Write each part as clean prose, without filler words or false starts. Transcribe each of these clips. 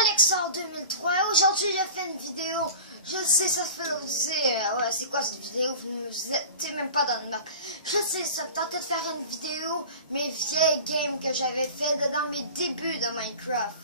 Alexandre 2003. Aujourd'hui, j'ai fait une vidéo. Je sais, ça se fait ouais, c'est quoi cette vidéo? Vous n'êtes même pas dans le map. Je sais, ça me tentait de faire une vidéo, mes vieilles games que j'avais fait dans mes débuts de Minecraft.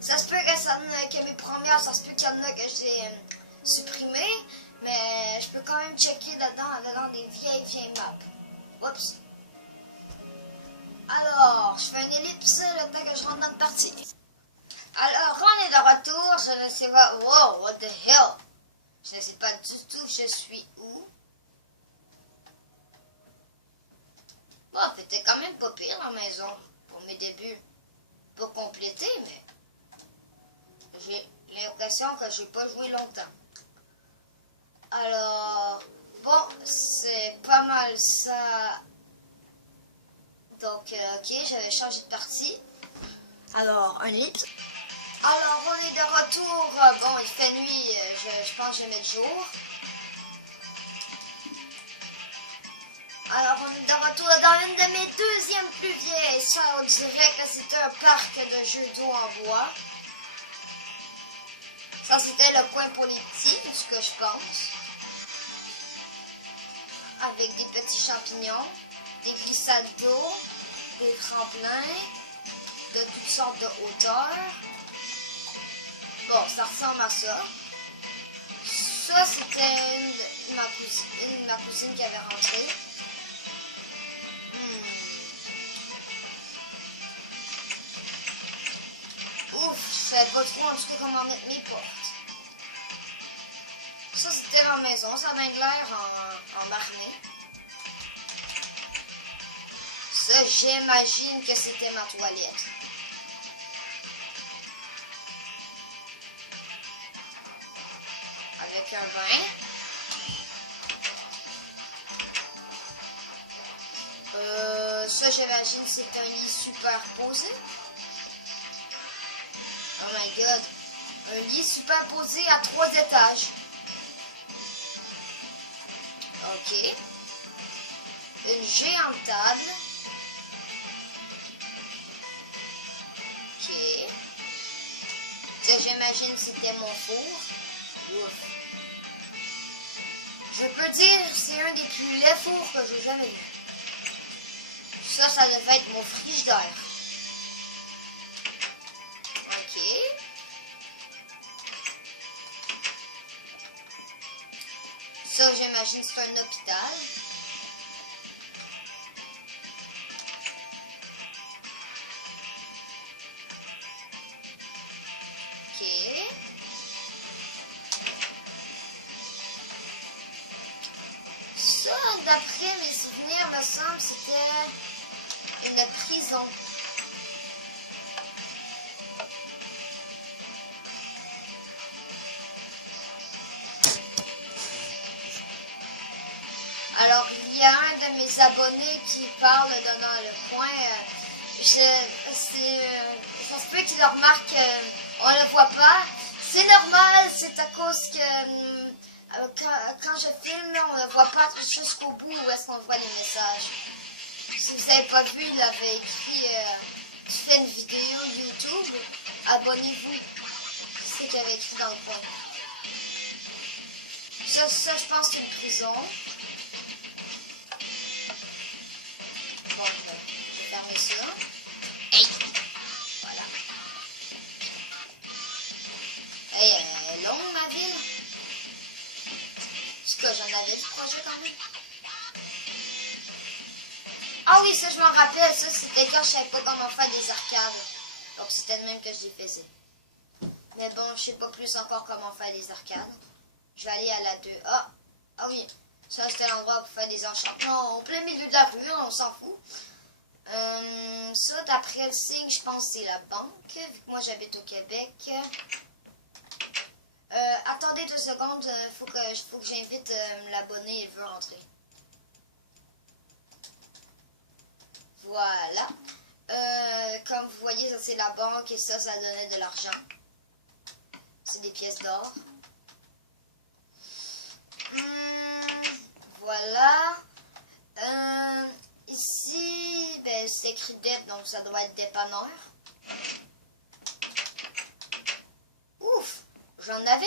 Ça se peut que mes premières, ça se peut qu'il y en a que j'ai supprimées, mais je peux quand même checker dedans des vieilles maps. Oups. Alors, je fais une ellipse le temps que je rentre dans le parti. Alors, on est de retour, je ne sais pas... Wow, what the hell? Je ne sais pas du tout je suis où. Bon, c'était quand même pas pire la maison pour mes débuts. Pas complété, mais... j'ai l'impression que j'ai pas joué longtemps. Alors... bon, c'est pas mal ça. Donc, ok, j'avais changé de partie. Alors, un ellipse. Alors, on est de retour. Bon, il fait nuit. Je pense que je vais mettre jour. Alors, on est de retour dans une de mes deuxièmes plus vieilles. Ça, on dirait que c'était un parc de jeux d'eau en bois. Ça, c'était le coin pour les petits, ce que je pense. Avec des petits champignons, des glissades d'eau, des tremplins, de toutes sortes de hauteurs. Bon, ça ressemble à ça. Ça, c'était une de ma cousine qui avait rentré. Ouf, je savais pas trop en tout cas comment mettre mes portes. Ça, c'était ma maison. Ça avait l'air en marmé. Ça, j'imagine que c'était ma toilette. Avec un bain. Ça, j'imagine, c'est un lit superposé. Oh my god. Un lit superposé à 3 étages. Ok. Une géante table. Ok. Ça, j'imagine, c'était mon four. Ouf. Je peux dire que c'est un des plus laids fours que j'ai jamais vu. Ça devait être mon frigidaire. Ok. Ça, j'imagine, c'est un hôpital. Ok. Ça, d'après mes souvenirs, me semble, c'était une prison. Alors, il y a un de mes abonnés qui parle dans le coin. Ça se peut qu'il le remarque qu'on ne le voit pas. C'est normal, c'est à cause que quand je filme, on ne voit pas jusqu'au bout où est-ce qu'on voit les messages. Si vous n'avez pas vu, il avait écrit tu fais une vidéo YouTube, abonnez-vous. C'est ce qu'il avait écrit dans le coin. Ça, je pense que c'est une prison. Bon, je vais fermer ça. Hey! Voilà. Hey, elle est longue ma ville. En tout cas, j'en avais du projet quand même. Ah oui, ça je m'en rappelle, ça c'était quand je savais pas comment faire des arcades. Donc c'était le même que je les faisais. Mais bon, je sais pas plus encore comment faire des arcades. Je vais aller à la 2. Ah oui, ça c'était l'endroit pour faire des enchantements. En plein milieu de la rue, on s'en fout. Ça, d'après le signe, je pense que c'est la banque. Vu que moi j'habite au Québec. Attendez 2 secondes, faut que j'invite l'abonné, il veut rentrer. Voilà. Comme vous voyez, ça c'est la banque et ça donnait de l'argent. C'est des pièces d'or. Voilà. Ici, ben, c'est écrit DEP, donc ça doit être dépanneur.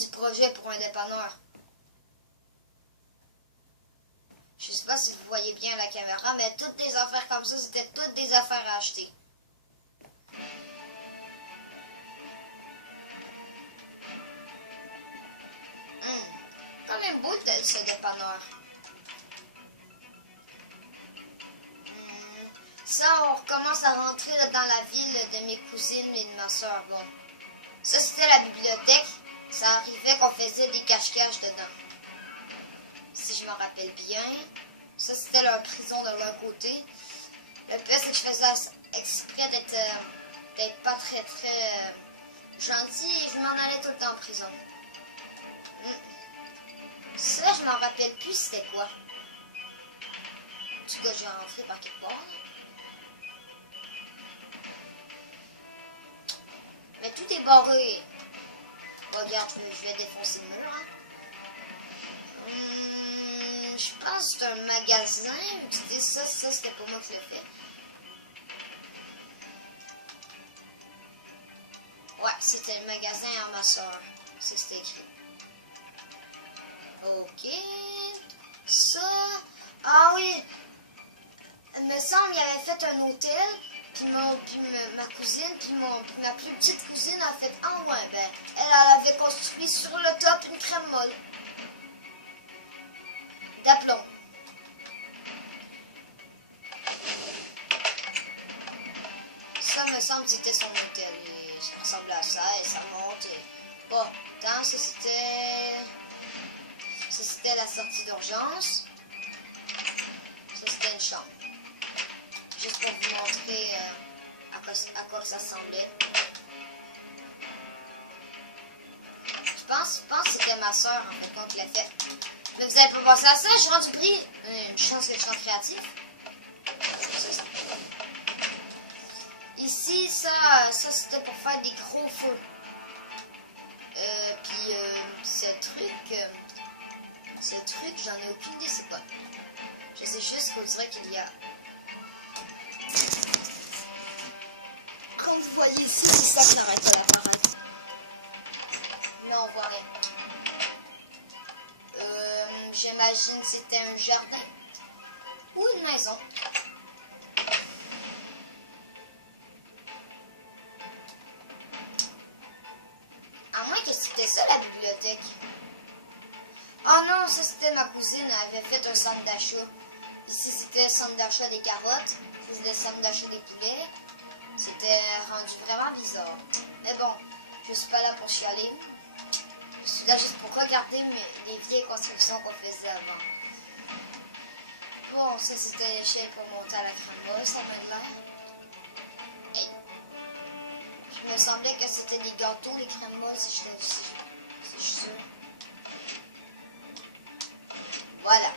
du projet pour un dépanneur. Je sais pas si vous voyez bien la caméra, mais toutes les affaires comme ça, c'était toutes des affaires à acheter. Quand même beau ce dépanneur. Ça, on recommence à rentrer là, dans la ville de mes cousines et de ma soeur. Bon, ça c'était la bibliothèque. Ça arrivait qu'on faisait des cache-cache dedans. Si je me rappelle bien. Ça c'était leur prison de leur côté. Le pire c'est que je faisais exprès d'être pas très gentil et je m'en allais tout le temps en prison. Ça je m'en rappelle plus c'était quoi. En tout cas j'ai rentré par quelque part. Mais tout est barré. Bon, regarde, je vais défoncer le mur. Hein. Je pense que c'est un magasin. C'était ça c'était pour moi que je l'ai fait. Ouais, c'était le magasin à ma soeur. C'est ce que c'était écrit. Ok. Ça. Ah oui. Il me semble qu'il avait fait un hôtel. Puis ma cousine, puis ma plus petite cousine a fait, ah ouais, ben, elle avait construit sur le top une crème molle. D'aplomb. Ça me semble que c'était son hôtel. Et ça ressemblait à ça et ça monte. Et... Bon, attends, ça c'était la sortie d'urgence. Ça c'était une chambre. Juste pour vous montrer à quoi ça ressemblait. Je pense que c'était ma soeur en fait quand l'a fait. Mais vous n'avez pas pensé à ça, je suis rendu pris. Une chance que je sois créatif. Ici, ça c'était pour faire des gros feux. Puis ce truc, j'en ai aucune idée c'est quoi. Je sais juste qu'on dirait qu'il y a... Comme vous voyez ici, c'est ça qui n'arrête pas l'appareil. Non, on voit rien. J'imagine que c'était un jardin ou une maison. À moins que c'était ça la bibliothèque. Oh non, ça c'était ma cousine, elle avait fait un centre d'achat. Ici c'était le centre d'achat des carottes, ici c'était le centre d'achat des poulets. C'était rendu vraiment bizarre. Mais bon, je suis pas là pour chialer. Je suis là juste pour regarder les vieilles constructions qu'on faisait avant. Bon, ça c'était l'échelle pour monter à la crème molle, ça m'a de l'air. Hey. Je me semblait que c'était des gâteaux, les crèmes molles, si je suis sûre. Voilà.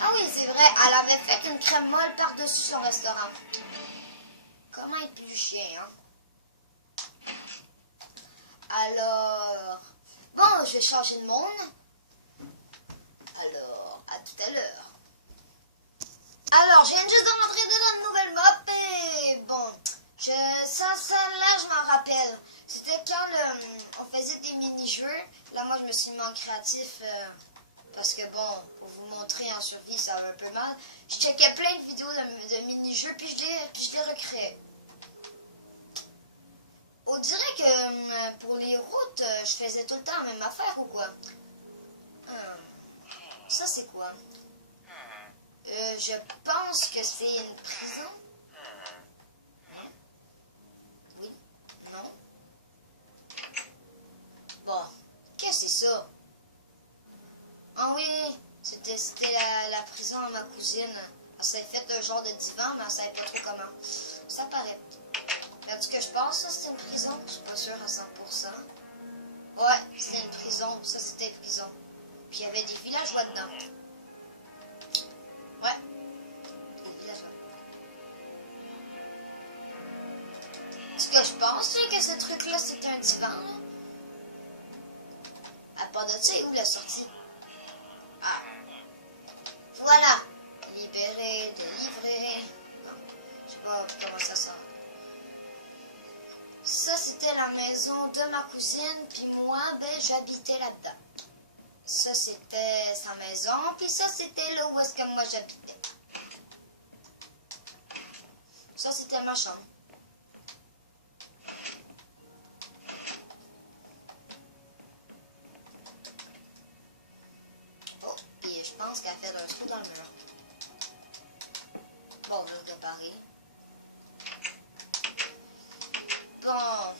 Ah oui, c'est vrai, elle avait fait une crème molle par-dessus son restaurant. Comment être plus chien, hein? Alors... Bon, je vais changer de monde. Alors, à tout à l'heure. Alors, je viens juste de rentrer dans une nouvelle map et... Bon, ça là, je m'en rappelle. C'était quand on faisait des mini-jeux. Là, moi, je me suis mis en créatif... Parce que bon, pour vous montrer en survie, ça va un peu mal. Je checkais plein de vidéos de mini-jeux, puis je les recréais. On dirait que pour les routes, je faisais tout le temps la même affaire ou quoi? Ça c'est quoi? Je pense que c'est une prison. Hein? Oui? Non? Bon, qu'est-ce que c'est ça? Ah oui, c'était la prison à ma cousine. Elle s'est faite un genre de divan, mais elle savait pas trop comment. Ça paraît. Mais en tout cas, je pense que c'était une prison. Je suis pas sûre à 100%. Ouais, c'était une prison. Ça, c'était une prison. Puis il y avait des villageois dedans. Ouais. Des villageois. En tout cas, je pense que ce truc-là, c'était un divan. Là. À part de ça, où la sortie? Ah. Voilà. Libéré, délivré. Non. Je sais pas comment ça sent. Ça, c'était la maison de ma cousine, puis moi, ben, j'habitais là-dedans. Ça, c'était sa maison, puis ça, c'était là où est-ce que moi j'habitais. Ça, c'était ma chambre. Oh, et je pense qu'elle a fait un trou dans le mur. Bon, on va le réparer. Bon.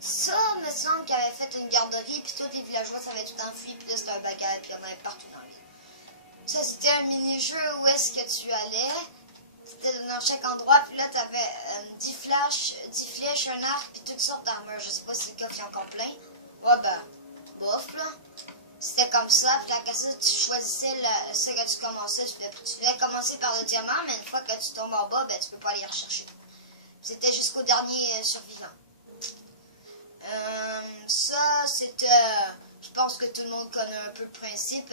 Ça, me semble qu'elle avait fait une garderie, puis tous les villageois s'avaient tout enfui, puis là, c'était un bagage, puis il y en avait partout dans l'île. Ça, c'était un mini-jeu où est-ce que tu allais. C'était dans chaque endroit, puis là, tu avais 10 flèches, un arc, puis toutes sortes d'armures. Je sais pas si c'est le cas qui en encore plein. Ouais, ben, bof, là. C'était comme ça, puis la cassette, tu choisissais ce que tu commençais. Tu devais commencer par le diamant, mais une fois que tu tombes en bas, ben, tu peux pas aller rechercher. C'était jusqu'au dernier survivant. Ça, c'était... Je pense que tout le monde connaît un peu le principe.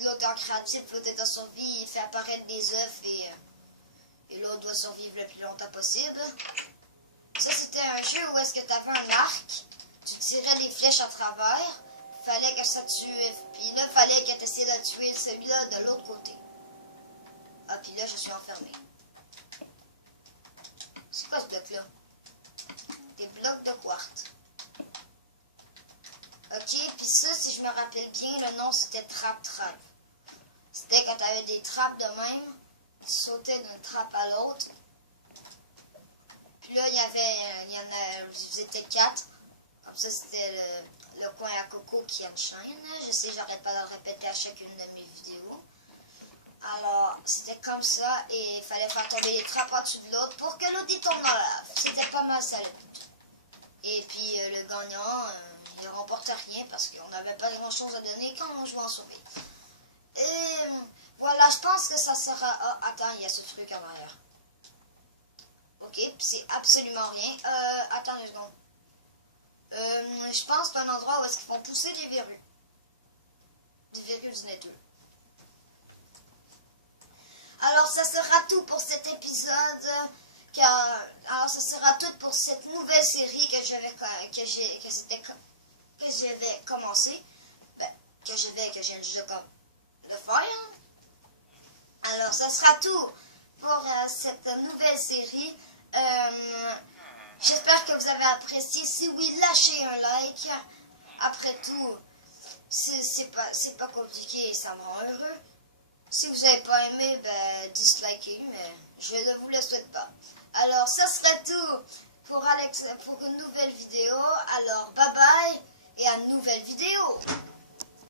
L'auteur créatif, l'auteur de survie, il fait apparaître des œufs et l'autre doit survivre le plus longtemps possible. Ça, c'était un jeu où est-ce que tu avais un arc, tu tirais des flèches à travers, fallait que ça tue, puis là, fallait que tu essaies de tuer celui-là de l'autre côté. Ah, puis là, je suis enfermé. C'est quoi ce bloc-là? Des blocs de quartz. Ok, puis ça, si je me rappelle bien, le nom c'était Trap. C'était quand tu avais des trappes de même, tu sautais d'une trappe à l'autre. Puis là, vous étiez 4. Comme ça, c'était le coin à coco qui enchaîne. Je sais, j'arrête pas de le répéter à chacune de mes vidéos. Alors, c'était comme ça, et il fallait faire tomber les trappes en dessous de l'autre pour que l'autre tombe dans la lave. C'était pas mal ça le but. Et puis, le gagnant, il remporte rien parce qu'on n'avait pas grand chose à donner quand on jouait en survie. Et voilà, je pense que ça sera... Ah, attends, il y a ce truc en arrière. Ok, c'est absolument rien. Attends une seconde. Je pense que c'est un endroit où est-ce qu'ils font pousser des verrues. Des verrues du nether. Alors, ça sera tout pour cet épisode. Alors, ça sera tout pour cette nouvelle série que je vais commencer. Ben, que je viens juste de faire. Alors, ça sera tout pour cette nouvelle série. J'espère que vous avez apprécié. Si oui, lâchez un like. Après tout, c'est pas compliqué et ça me rend heureux. Si vous n'avez pas aimé, ben, dislikez, mais je ne vous le souhaite pas. Alors, ça serait tout pour une nouvelle vidéo. Alors, bye bye.